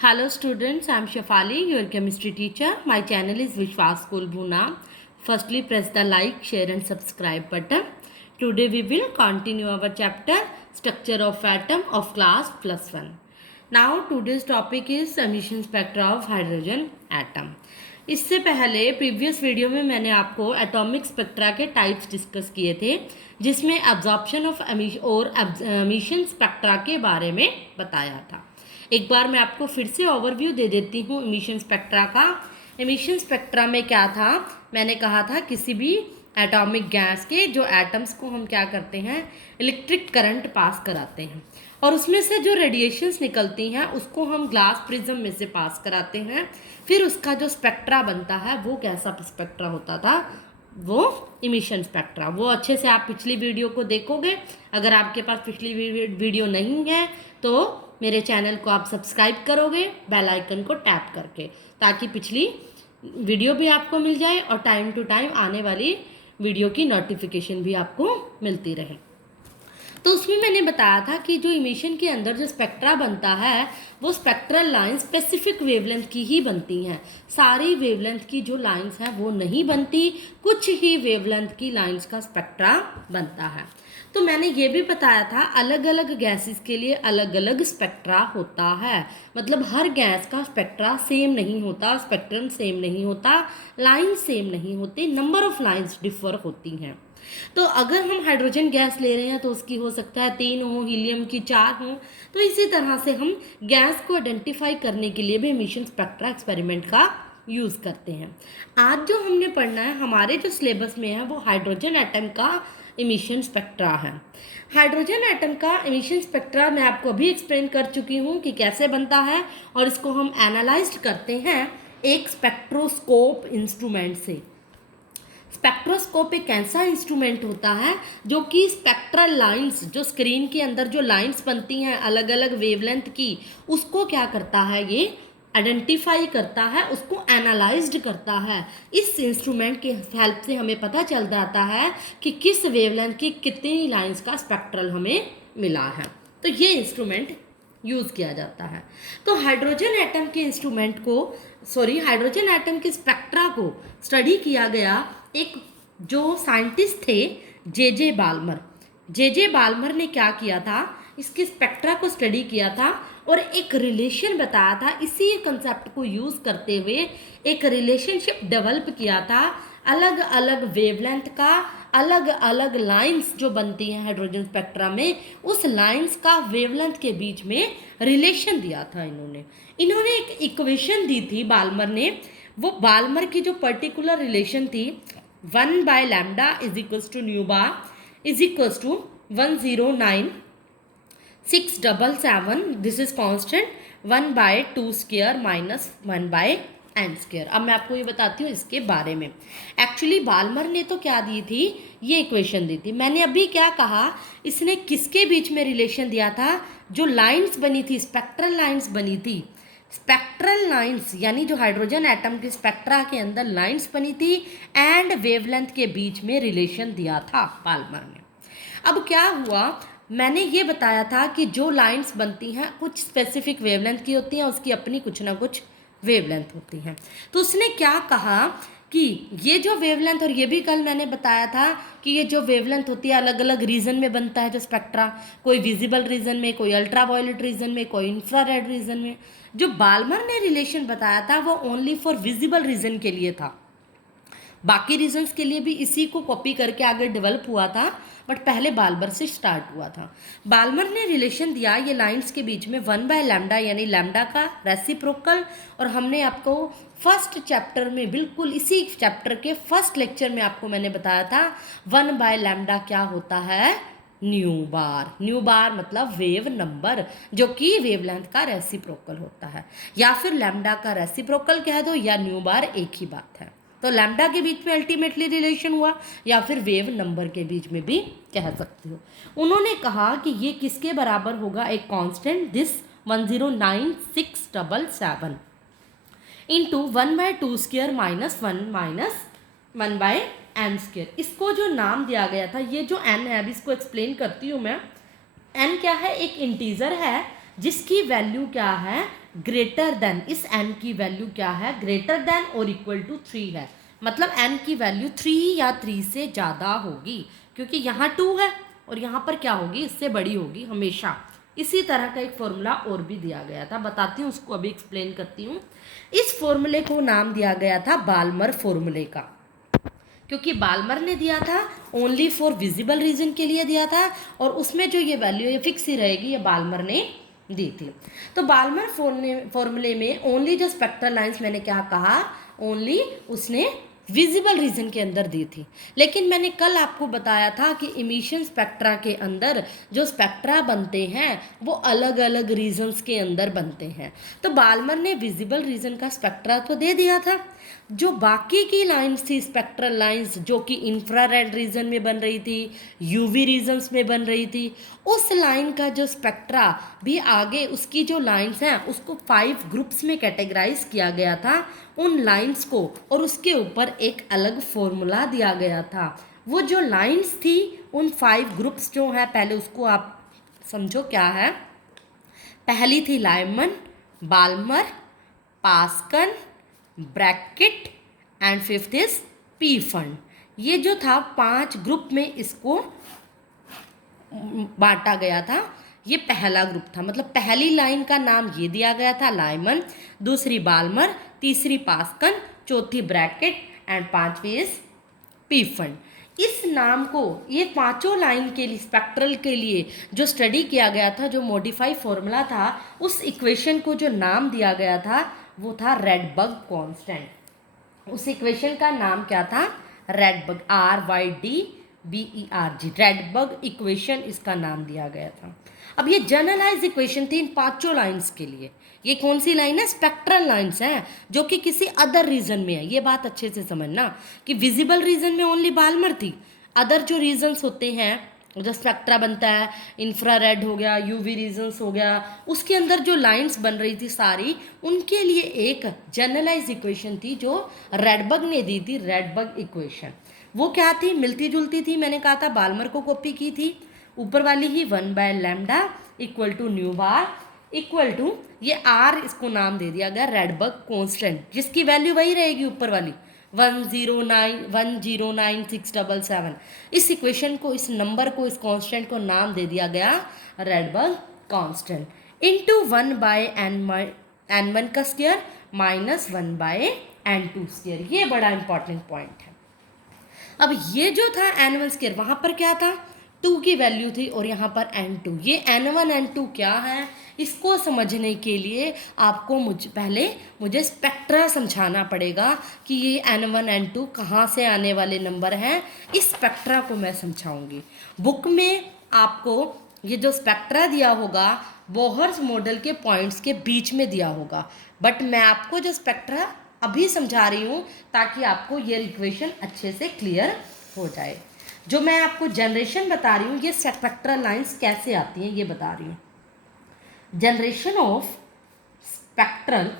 Hello students, I am Shafali, your chemistry teacher. My channel is Vishwas School Bhuna. Firstly, press the like, share and subscribe button. Today we will continue our chapter Structure of Atom of class +1. Now today's topic is emission spectra of hydrogen atom. इससे पहले previous video में मैंने आपको atomic spectra के types discuss किए थे, जिसमें absorption of और एमिशन स्पेक्ट्रा के बारे में बताया था। एक बार मैं आपको फिर से ओवरव्यू दे देती हूँ एमिशन स्पेक्ट्रा का। एमिशन स्पेक्ट्रा में क्या था, मैंने कहा था किसी भी एटॉमिक गैस के जो एटम्स को हम क्या करते हैं, इलेक्ट्रिक करंट पास कराते हैं और उसमें से जो रेडिएशंस निकलती हैं उसको हम ग्लास प्रिज्म में से पास कराते हैं। फिर उसका जो स्पेक्ट्रा बनता है वो कैसा स्पेक्ट्रा होता था, वो इमिशन स्पेक्ट्रा। वो अच्छे से आप पिछली वीडियो को देखोगे। अगर आपके पास पिछली वीडियो नहीं है तो मेरे चैनल को आप सब्सक्राइब करोगे बेल आइकन को टैप करके, ताकि पिछली वीडियो भी आपको मिल जाए और टाइम टू टाइम आने वाली वीडियो की नोटिफिकेशन भी आपको मिलती रहे। तो उसमें मैंने बताया था कि जो इमिशन के अंदर जो स्पेक्ट्रा बनता है वो स्पेक्ट्रल लाइन स्पेसिफिक वेवलेंथ की ही बनती हैं। सारी वेवलेंथ की जो लाइंस हैं वो नहीं बनती, कुछ ही वेवलेंथ की लाइंस का स्पेक्ट्रा बनता है। तो मैंने ये भी बताया था अलग अलग गैसेस के लिए अलग अलग स्पेक्ट्रा होता है। मतलब हर गैस का स्पेक्ट्रा सेम नहीं होता, स्पेक्ट्रम सेम नहीं होता, लाइन सेम नहीं होती, नंबर ऑफ लाइंस डिफर होती हैं। तो अगर हम हाइड्रोजन गैस ले रहे हैं तो उसकी हो सकता है 3 हो, हीलियम की 4 हो। तो इसी तरह से हम गैस को आइडेंटिफाई करने के लिए भी एमिशन स्पेक्ट्रा एक्सपेरिमेंट का यूज़ करते हैं। आज जो हमने पढ़ना है हमारे जो सिलेबस में है वो हाइड्रोजन एटम का एमिशन स्पेक्ट्रा है। हाइड्रोजन एटम का एमिशन स्पेक्ट्रा मैं आपको अभी एक्सप्लेन कर चुकी हूँ कि कैसे बनता है, और इसको हम एनालाइज करते हैं एक स्पेक्ट्रोस्कोप इंस्ट्रूमेंट से। स्पेक्ट्रोस्कोप एक ऐसा इंस्ट्रूमेंट होता है जो कि स्पेक्ट्रल लाइंस, जो स्क्रीन के अंदर जो लाइंस बनती हैं अलग अलग वेवलेंथ की, उसको क्या करता है, ये आइडेंटिफाई करता है, उसको एनालाइज्ड करता है। इस इंस्ट्रूमेंट के हेल्प से हमें पता चल जाता है कि किस वेवलेंथ की कितनी लाइंस का स्पेक्ट्रल हमें मिला है। तो ये इंस्ट्रूमेंट यूज़ किया जाता है। तो हाइड्रोजन एटम के इंस्ट्रूमेंट को हाइड्रोजन एटम के स्पेक्ट्रा को स्टडी किया गया एक जो साइंटिस्ट थे जे बाल्मर ने क्या किया था, इसके स्पेक्ट्रा को स्टडी किया था और एक रिलेशन बताया था। इसी कंसेप्ट को यूज़ करते हुए एक रिलेशनशिप डेवलप किया था अलग अलग वेवलेंथ का, अलग अलग लाइंस जो बनती हैं हाइड्रोजन स्पेक्ट्रा में, उस लाइंस का वेवलेंथ के बीच में रिलेशन दिया था। इन्होंने एक इक्वेशन दी थी बाल्मर ने। वो बाल्मर की जो पर्टिकुलर रिलेशन थी 1/λ is equals to nu bar is equals to 109,677, this is constant 1/2² minus 1/n²। अब मैं आपको ये बताती हूँ इसके बारे में। एक्चुअली बाल्मर ने तो क्या दी थी, ये इक्वेशन दी थी। मैंने अभी क्या कहा, इसने किसके बीच में रिलेशन दिया था, जो लाइंस बनी थी, स्पेक्ट्रल लाइंस बनी थी, स्पेक्ट्रल लाइंस यानी जो हाइड्रोजन एटम के स्पेक्ट्रा के अंदर लाइंस बनी थी एंड वेवलेंथ के बीच में रिलेशन दिया था बाल्मर ने। अब क्या हुआ, मैंने ये बताया था कि जो लाइंस बनती हैं कुछ स्पेसिफिक वेवलेंथ की होती हैं, उसकी अपनी कुछ ना कुछ वेवलेंथ होती हैं। तो उसने क्या कहा कि ये जो वेवलेंथ, और ये भी कल मैंने बताया था कि ये जो वेवलेंथ होती है अलग अलग रीजन में बनता है जो स्पेक्ट्रा, कोई विजिबल रीजन में, कोई अल्ट्रावायलेट रीजन में, कोई इंफ्रारेड रीजन में। जो बाल्मर ने रिलेशन बताया था वो ओनली फॉर विजिबल रीजन के लिए था, बाकी रीजन्स के लिए भी इसी को कॉपी करके आगे डेवलप हुआ था, बट पहले बाल्मर से स्टार्ट हुआ था। बाल्मर ने रिलेशन दिया ये लाइंस के बीच में 1/λ यानी लैम्डा का रेसिप्रोकल, और हमने आपको फर्स्ट चैप्टर में, बिल्कुल इसी चैप्टर के फर्स्ट लेक्चर में आपको मैंने बताया था 1/λ क्या होता है, न्यू बार मतलब वेव नंबर, जो कि वेवलेंथ का रेसिप्रोकल होता है, या फिर लैम्डा का रेसिप्रोकल कह दो या न्यू बार, एक ही बात है। तो लैम्डा के बीच में अल्टीमेटली रिलेशन हुआ, या फिर वेव नंबर के बीच में भी कह सकते हो। उन्होंने कहा कि ये किसके बराबर होगा, एक constant this 109,677 into 1/2² minus 1/n²। इसको जो नाम दिया गया था, ये जो n है, अभी इसको एक्सप्लेन करती हूँ मैं। n क्या है, एक इंटीजर है जिसकी वैल्यू क्या है, ग्रेटर देन, इस n की वैल्यू क्या है, ग्रेटर देन और इक्वल टू 3 है। मतलब n की वैल्यू 3 या 3 से ज़्यादा होगी, क्योंकि यहाँ 2 है और यहाँ पर क्या होगी, इससे बड़ी होगी हमेशा। इसी तरह का एक फॉर्मूला और भी दिया गया था, बताती हूँ उसको, अभी एक्सप्लेन करती हूँ। इस फॉर्मूले को नाम दिया गया था बाल्मर फॉर्मूले का, क्योंकि बाल्मर ने दिया था ओनली फॉर विजिबल रीजन के लिए दिया था, और उसमें जो ये वैल्यू ये फिक्स ही रहेगी, ये बाल्मर ने दी थी। तो बाल्मर फॉर्मूले में ओनली जो स्पेक्ट्रल लाइंस, मैंने क्या कहा, ओनली उसने विजिबल रीजन के अंदर दी थी। लेकिन मैंने कल आपको बताया था कि इमिशन स्पेक्ट्रा के अंदर जो स्पेक्ट्रा बनते हैं वो अलग अलग रीजन्स के अंदर बनते हैं। तो बाल्मर ने विजिबल रीजन का स्पेक्ट्रा तो दे दिया था, जो बाकी की लाइंस थी, स्पेक्ट्रल लाइंस, जो कि इंफ्रारेड रीजन में बन रही थी, यूवी रीजन्स में बन रही थी, उस लाइन का जो स्पेक्ट्रा भी आगे उसकी जो लाइंस हैं उसको 5 ग्रुप्स में कैटेगराइज किया गया था उन लाइंस को, और उसके ऊपर एक अलग फॉर्मूला दिया गया था। वो जो लाइंस थी उन 5 ग्रुप्स जो हैं, पहले उसको आप समझो क्या है। पहली थी Lyman, Balmer, Paschen, Brackett and fifth is Pfund. ये जो था 5 ग्रुप में इसको बांटा गया था। ये पहला ग्रुप था, मतलब पहली लाइन का नाम ये दिया गया था लाइमन, दूसरी बाल्मर, तीसरी पास्कन, चौथी ब्रैकेट एंड 5वीं इज पी फंड। इस नाम को, ये पांचों लाइन के लिए, स्पेक्ट्रल के लिए जो स्टडी किया गया था, जो मॉडिफाई फॉर्मूला था, उस इक्वेशन को जो नाम दिया गया था वो था रेडबर्ग कांस्टेंट। उस इक्वेशन का नाम क्या था, रेडबर्ग, RYDBERG, रेडबर्ग इक्वेशन इसका नाम दिया गया था। अब ये जनरलाइज इक्वेशन थी इन पांचों लाइंस के लिए। ये कौन सी लाइन है, स्पेक्ट्रल लाइंस हैं, जो कि किसी अदर रीजन में है। ये बात अच्छे से समझना कि विजिबल रीजन में ओनली बाल्मर थी, अदर जो रीजन्स होते हैं, जो स्पेक्ट्रा बनता है, इंफ्रारेड हो गया, यूवी रीजन्स हो गया, उसके अंदर जो लाइंस बन रही थी सारी, उनके लिए एक जनरलाइज इक्वेशन थी जो रेडबर्ग ने दी थी, रेडबर्ग इक्वेशन। वो क्या थी, मिलती जुलती थी, मैंने कहा था बाल्मर को कॉपी की थी। ऊपर वाली ही 1/λ equal to nu bar equal to, ये R इसको नाम दे दिया गया रेडबर्ग कांस्टेंट, जिसकी वैल्यू वही रहेगी ऊपर वाली 1099677। इस इक्वेशन को, इस नंबर को, इस कांस्टेंट को नाम दे दिया गया रेडबर्ग कांस्टेंट, इंटू 1/n1 का स्क्वायर माइनस 1/n2 स्क्वायर। ये बड़ा इंपॉर्टेंट पॉइंट है। अब ये जो था n1 स्क्वायर, वहाँ पर क्या था, 2 की वैल्यू थी, और यहाँ पर n2। ये n1 n2 क्या है, इसको समझने के लिए आपको पहले मुझे स्पेक्ट्रा समझाना पड़ेगा कि ये n1 n2 कहाँ से आने वाले नंबर हैं। इस स्पेक्ट्रा को मैं समझाऊंगी। बुक में आपको ये जो स्पेक्ट्रा दिया होगा बोहर्स मॉडल के पॉइंट्स के बीच में दिया होगा, बट मैं आपको जो स्पेक्ट्रा अभी समझा रही हूँ ताकि आपको ये इक्वेशन अच्छे से क्लियर हो जाए। जो मैं आपको जनरेशन बता रही हूँ, ये स्पेक्ट्रल लाइंस कैसे आती हैं ये बता रही हूँ। जनरेशन ऑफ स्पेक्ट्रल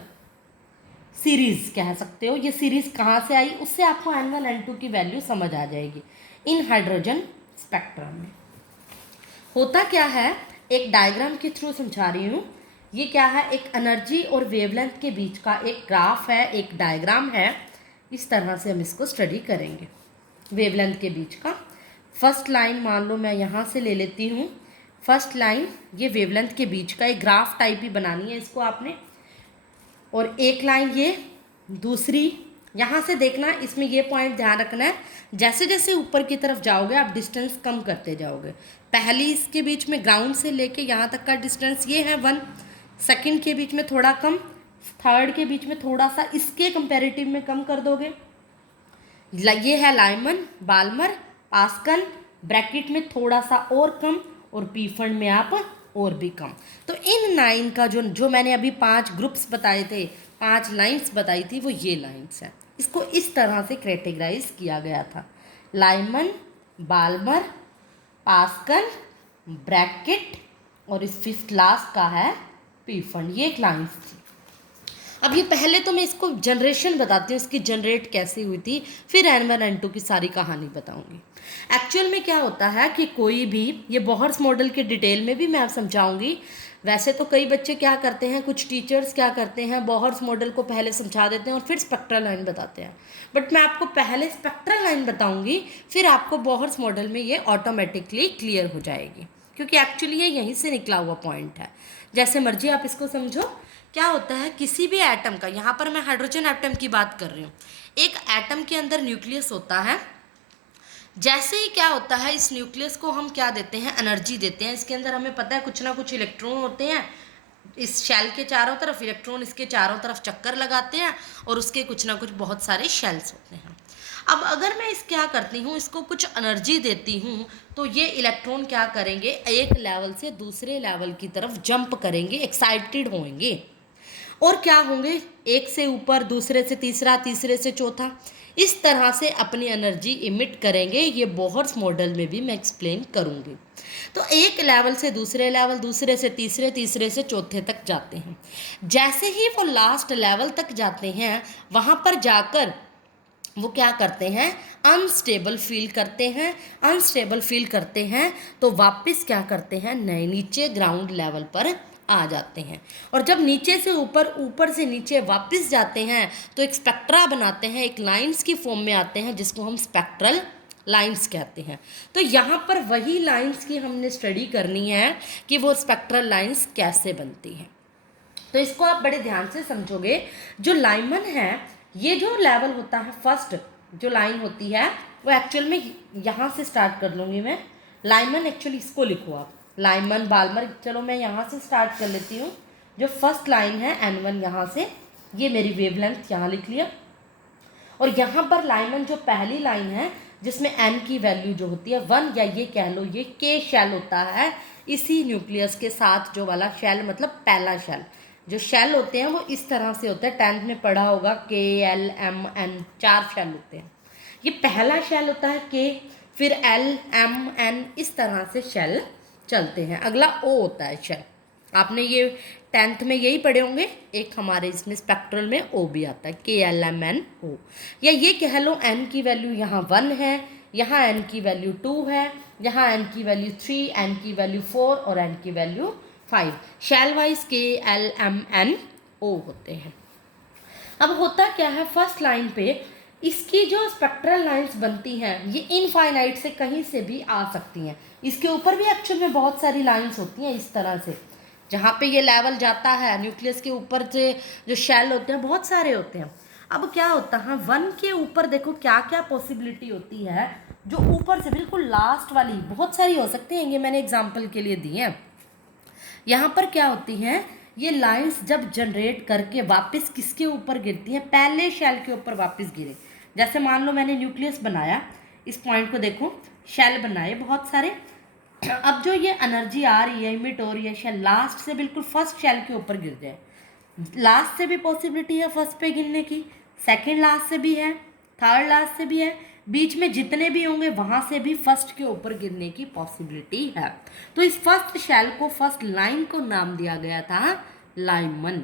सीरीज कह सकते हो, ये सीरीज कहाँ से आई, उससे आपको n1 n2 की वैल्यू समझ आ जाएगी। इन हाइड्रोजन स्पेक्ट्रम में होता क्या है, एक डायग्राम के थ्रू समझा रही हूँ। ये क्या है, एक एनर्जी और वेवलेंथ के बीच का एक ग्राफ है, एक डायग्राम है। इस तरह से हम इसको स्टडी करेंगे, वेवलेंथ के बीच का। फर्स्ट लाइन मान लो मैं यहाँ से ले लेती हूँ, फर्स्ट लाइन, ये वेवलेंथ के बीच का एक ग्राफ टाइप ही बनानी है इसको आपने, और एक लाइन ये दूसरी। यहाँ से देखना, इसमें ये पॉइंट ध्यान रखना है, जैसे जैसे ऊपर की तरफ जाओगे आप डिस्टेंस कम करते जाओगे। पहली इसके बीच में ग्राउंड से लेके यहाँ तक का डिस्टेंस ये है 1, सेकंड के बीच में थोड़ा कम, थर्ड के बीच में थोड़ा सा इसके कंपैरेटिव में कम कर दोगे। ये है लाइमन, बाल्मर, पास्कन, ब्रैकेट में थोड़ा सा और कम, और पी फंड में आप और भी कम। तो इन 9 का जो मैंने अभी 5 ग्रुप्स बताए थे, 5 लाइंस बताई थी, वो ये लाइंस हैं। इसको इस तरह से कैटेगराइज किया गया था, लाइमन, बाल्मर, पास्कन, ब्रैकेट, और इस फिफ्थ लास्ट का है पी फंड। ये एक लाइंस थी। अब ये पहले तो मैं इसको जनरेशन बताती हूँ, इसकी जनरेट कैसे हुई थी, फिर n1 n2 की सारी कहानी बताऊंगी। एक्चुअल में क्या होता है कि कोई भी, ये बोहर्स मॉडल के डिटेल में भी मैं आप समझाऊंगी, वैसे तो कई बच्चे क्या करते हैं, कुछ टीचर्स क्या करते हैं, बोहर्स मॉडल को पहले समझा देते हैं और फिर स्पेक्ट्रल लाइन बताते हैं, बट मैं आपको पहले स्पेक्ट्रल लाइन बताऊंगी, फिर आपको बोहर्स मॉडल में ये ऑटोमेटिकली क्लियर हो जाएगी, क्योंकि एक्चुअली ये यहीं से निकला हुआ पॉइंट है। जैसे मर्जी आप इसको समझो। क्या होता है, किसी भी एटम का, यहाँ पर मैं हाइड्रोजन एटम की बात कर रही हूँ, एक एटम के अंदर न्यूक्लियस होता है। जैसे ही क्या होता है, इस न्यूक्लियस को हम क्या देते हैं, एनर्जी देते हैं। इसके अंदर हमें पता है कुछ ना कुछ इलेक्ट्रॉन होते हैं, इस शेल के चारों तरफ इलेक्ट्रॉन इसके चारों तरफ चक्कर लगाते हैं और उसके कुछ ना कुछ बहुत सारे शेल्स होते हैं। अब अगर मैं इस क्या करती हूँ, इसको कुछ एनर्जी देती हूँ, तो ये इलेक्ट्रॉन क्या करेंगे, एक लेवल से दूसरे लेवल की तरफ जंप करेंगे, एक्साइटेड होंगे और क्या होंगे, एक से ऊपर, दूसरे से तीसरा, तीसरे से चौथा, इस तरह से अपनी एनर्जी इमिट करेंगे। ये बोहर्स मॉडल में भी मैं एक्सप्लेन करूँगी। तो एक लेवल से दूसरे लेवल, दूसरे से तीसरे, तीसरे से चौथे तक जाते हैं। जैसे ही वो लास्ट लेवल तक जाते हैं, वहाँ पर जाकर वो क्या करते हैं, अनस्टेबल फील करते हैं। अनस्टेबल फील करते हैं तो वापस क्या करते हैं, नए नीचे ग्राउंड लेवल पर आ जाते हैं। और जब नीचे से ऊपर, ऊपर से नीचे वापस जाते हैं तो एक स्पेक्ट्रा बनाते हैं, एक लाइंस की फॉर्म में आते हैं, जिसको हम स्पेक्ट्रल लाइंस कहते हैं। तो यहाँ पर वही लाइंस की हमने स्टडी करनी है कि वो स्पेक्ट्रल लाइंस कैसे बनती हैं। तो इसको आप बड़े ध्यान से समझोगे। जो लाइमन है, ये जो लेवल होता है, फर्स्ट जो लाइन होती है, वो एक्चुअल में यहाँ से स्टार्ट कर लूँगी मैं। लाइमन एक्चुअली इसको लिखो आप, लाइमन, बाल्मर, चलो मैं यहाँ से स्टार्ट कर लेती हूँ। जो फर्स्ट लाइन है N1, यहाँ से ये मेरी वेवलेंथ यहाँ लिख लिया। और यहाँ पर लाइमन जो पहली लाइन है, जिसमें n की वैल्यू जो होती है 1, या ये कह लो ये K शेल होता है, इसी न्यूक्लियस के साथ जो वाला शेल, मतलब पहला शेल। जो शेल होते हैं वो इस तरह से होते हैं, 10th में पढ़ा होगा, K L M N, 4 shell होते हैं। ये पहला शेल होता है K, फिर L M N, इस तरह से शेल चलते हैं। अगला O होता है शेल, आपने ये 10th में यही पढ़े होंगे। एक हमारे इसमें स्पेक्ट्रल में O भी आता है, KLMNO। या ये कह लो n की वैल्यू यहाँ 1 है, यहाँ n की वैल्यू 2 है, यहाँ n की वैल्यू 3, n की वैल्यू 4 और n की वैल्यू 5। शेल वाइज KLMNO होते हैं। अब होता क्या है, फर्स्ट लाइन पे इसकी जो स्पेक्ट्रल लाइंस बनती हैं, ये इनफाइनाइट से कहीं से भी आ सकती हैं। इसके ऊपर भी एक्चुअल में बहुत सारी लाइंस होती हैं इस तरह से, जहाँ पे ये लेवल जाता है, न्यूक्लियस के ऊपर से जो शेल होते हैं बहुत सारे होते हैं। अब क्या होता है, 1 के ऊपर देखो क्या क्या पॉसिबिलिटी होती है। जो ऊपर से बिल्कुल लास्ट वाली, बहुत सारी हो सकती हैं, ये मैंने एग्जाम्पल के लिए दी हैं। यहाँ पर क्या होती हैं, ये लाइंस जब जनरेट करके वापस किसके ऊपर गिरती हैं, पहले शेल के ऊपर वापस गिरे। जैसे मान लो मैंने न्यूक्लियस बनाया, इस पॉइंट को देखो, शेल बनाए बहुत सारे। अब जो ये एनर्जी आ रही है, इमिट हो रही है, शेल लास्ट से बिल्कुल फर्स्ट शेल के ऊपर गिर जाए। लास्ट से भी पॉसिबिलिटी है फर्स्ट पे गिरने की, सेकंड लास्ट से भी है, थर्ड लास्ट से भी है, बीच में जितने भी होंगे वहाँ से भी फर्स्ट के ऊपर गिरने की पॉसिबिलिटी है। तो इस फर्स्ट शेल को, फर्स्ट लाइन को नाम दिया गया था लाइमन।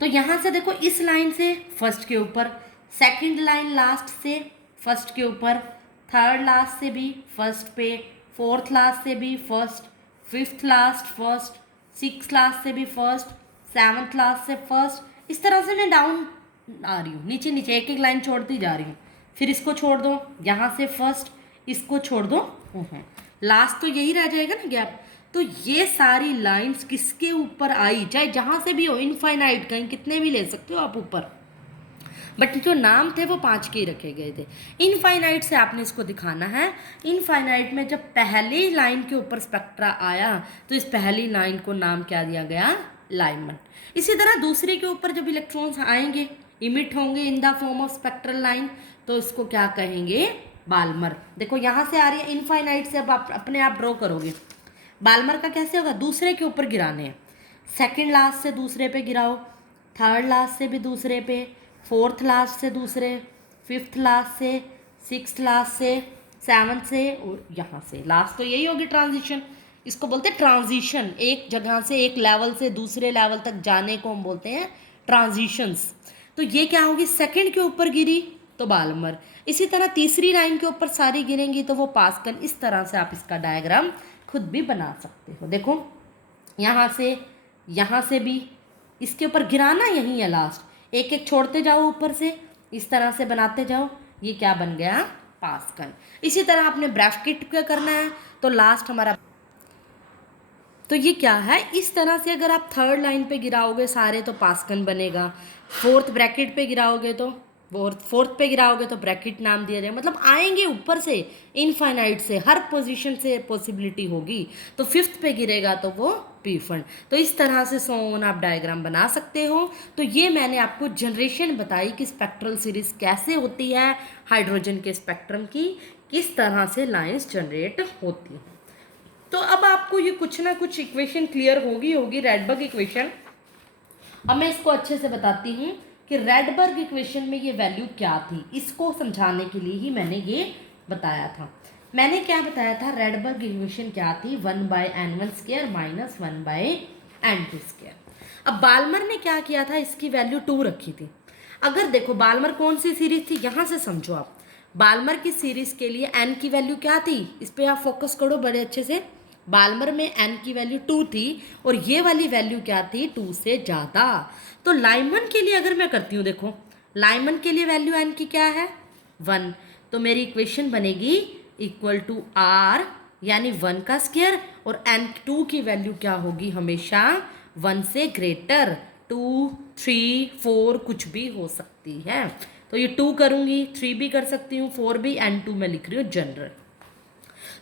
तो यहाँ से देखो, इस लाइन से फर्स्ट के ऊपर, सेकंड लाइन लास्ट से फर्स्ट के ऊपर, थर्ड लास्ट से भी फर्स्ट पे, फोर्थ लास्ट से भी first, fifth last first, six last से भी फर्स्ट, सेवन्थ लास्ट से फर्स्ट। इस तरह से मैं डाउन आ रही हूँ, नीचे नीचे एक एक लाइन छोड़ती जा रही हूँ। फिर इसको छोड़ दो, यहाँ से फर्स्ट, इसको छोड़ दो, लास्ट तो यही रह जाएगा ना गैप। तो ये सारी लाइंस किसके ऊपर आई, चाहे जहाँ से भी हो, इनफाइनाइट, कहीं कितने भी ले सकते हो आप ऊपर, बट जो नाम थे वो 5 के ही रखे गए थे। इनफाइनाइट से आपने इसको दिखाना है। इनफाइनाइट में जब पहली लाइन के ऊपर स्पेक्ट्रा आया, तो इस पहली लाइन को नाम क्या दिया गया, लाइमन। इसी तरह दूसरे के ऊपर जब इलेक्ट्रॉन्स आएंगे, इमिट होंगे in the form of spectral line, तो इसको क्या कहेंगे, बाल्मर। देखो यहाँ से आ रही है इनफाइनाइट से, अब आप अपने आप ड्रॉ करोगे। बाल्मर का कैसे होगा, दूसरे के ऊपर गिराने हैं, सेकंड लास्ट से दूसरे पे गिराओ, थर्ड लास्ट से भी दूसरे पे, फोर्थ लास्ट से दूसरे, फिफ्थ लास्ट से, सिक्स्थ लास्ट से, सेवन्थ से, और यहाँ से लास्ट। तो यही होगी ट्रांजिशन। इसको बोलते हैं ट्रांजिशन, एक जगह से, एक लेवल से दूसरे लेवल तक जाने को हम बोलते हैं ट्रांजिशंस। तो ये क्या होगी, सेकंड के ऊपर गिरी तो बाल्मर, इसी तरह तीसरी लाइन के ऊपर सारी गिरेंगी तो वो पास्कल। इस तरह से आप इसका डायग्राम खुद भी बना सकते हो। देखो यहाँ से भी इसके ऊपर गिराना यहीं है लास्ट, एक एक छोड़ते जाओ ऊपर से, इस तरह से बनाते जाओ, ये क्या बन गया, पास्कल। इसी तरह आपने ब्रैकेट क्या करना है, तो लास्ट हमारा, तो ये क्या है, इस तरह से अगर आप थर्ड लाइन पे गिराओगे सारे तो पास्कल बनेगा, फोर्थ ब्रैकेट पे गिराओगे तो फोर्थ पे गिराओगे तो ब्रैकेट नाम दिया जाए, मतलब आएंगे ऊपर से इनफाइनाइट से, हर पोजीशन से पॉसिबिलिटी होगी, तो फिफ्थ पे गिरेगा तो वो पी फंड। तो इस तरह से सो ऑन आप डायग्राम बना सकते हो। तो ये मैंने आपको जनरेशन बताई कि स्पेक्ट्रल सीरीज कैसे होती है, हाइड्रोजन के स्पेक्ट्रम की किस तरह से लाइंस जनरेट होती हैं। तो अब आपको ये कुछ ना कुछ इक्वेशन क्लियर होगी रेडबर्ग इक्वेशन। अब मैं इसको अच्छे से बताती हूँ कि रेडबर्ग इक्वेशन में ये वैल्यू क्या थी, इसको समझाने के लिए ही मैंने ये बताया था। मैंने क्या बताया था, रेडबर्ग इक्वेशन क्या थी, 1/n1² माइनस 1/n2²। अब बाल्मर ने क्या किया था, इसकी वैल्यू 2 रखी थी। अगर देखो बाल्मर कौन सी सीरीज थी, यहाँ से समझो आप, बाल्मर की सीरीज के लिए n की वैल्यू क्या थी, इस पर आप फोकस करो बड़े अच्छे से। बाल्मर में n की वैल्यू 2 थी और ये वाली वैल्यू क्या थी, 2 से ज़्यादा। तो लाइमन के लिए अगर मैं करती हूँ, देखो लाइमन के लिए वैल्यू n की क्या है, 1, तो मेरी इक्वेशन बनेगी इक्वल टू r यानी 1 का स्क्वायर, और n2 की वैल्यू क्या होगी, हमेशा 1 से ग्रेटर, 2, 3, 4 कुछ भी हो सकती है। तो ये 2 करूँगी, 3 भी कर सकती हूँ, 4 भी, n2 मैं लिख रही हूँ जनरल।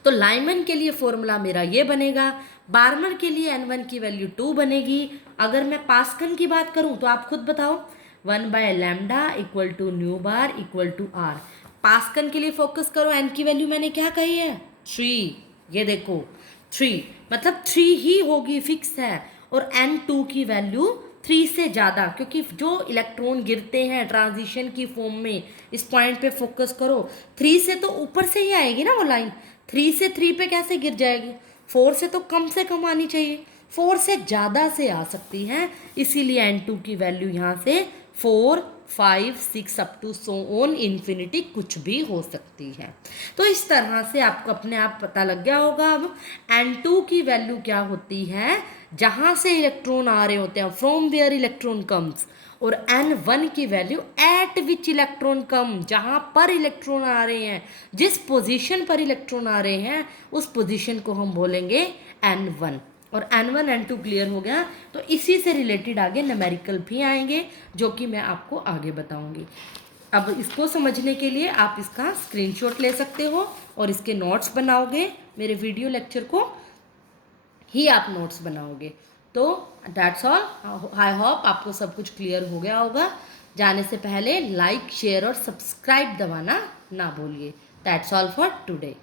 तो लाइमन के लिए फॉर्मूला मेरा ये बनेगा, बार्मर के लिए n1 की वैल्यू 2 बनेगी। अगर मैं पास्कल की बात करूं तो आप खुद बताओ, 1/λ equal to nu bar equal to r। Pascal के लिए फोकस करो, n की वैल्यू मैंने क्या कही है, 3, ये देखो 3, मतलब 3 ही होगी, फिक्स है। और n2 की वैल्यू 3 से ज़्यादा, क्योंकि जो इलेक्ट्रॉन गिरते हैं ट्रांजिशन की फॉर्म में, इस पॉइंट पे फोकस करो, 3 से तो ऊपर से ही आएगी ना वो लाइन, 3 से 3 पे कैसे गिर जाएगी, 4 से तो कम आनी चाहिए, 4 से ज़्यादा से आ सकती है, इसीलिए n2 की वैल्यू यहाँ से 4, 5, 6 up to so on infinity कुछ भी हो सकती है। तो इस तरह से आपको अपने आप पता लग गया होगा अब n2 की वैल्यू क्या होती है, जहाँ से इलेक्ट्रॉन आ रहे होते हैं, फ्रॉम वेयर इलेक्ट्रॉन कम्स, और n1 की वैल्यू एट विच इलेक्ट्रॉन कम, जहाँ पर इलेक्ट्रॉन आ रहे हैं, जिस पोजीशन पर इलेक्ट्रॉन आ रहे हैं उस पोजीशन को हम बोलेंगे n1। और n1 n2 क्लियर हो गया। तो इसी से रिलेटेड आगे न्यूमेरिकल भी आएंगे जो कि मैं आपको आगे बताऊंगी। अब इसको समझने के लिए आप इसका स्क्रीनशॉट ले सकते हो और इसके नोट्स बनाओगे, मेरे वीडियो लेक्चर को ही आप नोट्स बनाओगे। तो दैट्स ऑल, आई होप आपको सब कुछ क्लियर हो गया होगा। जाने से पहले लाइक, शेयर और सब्सक्राइब दबाना ना भूलिए। That's all for today.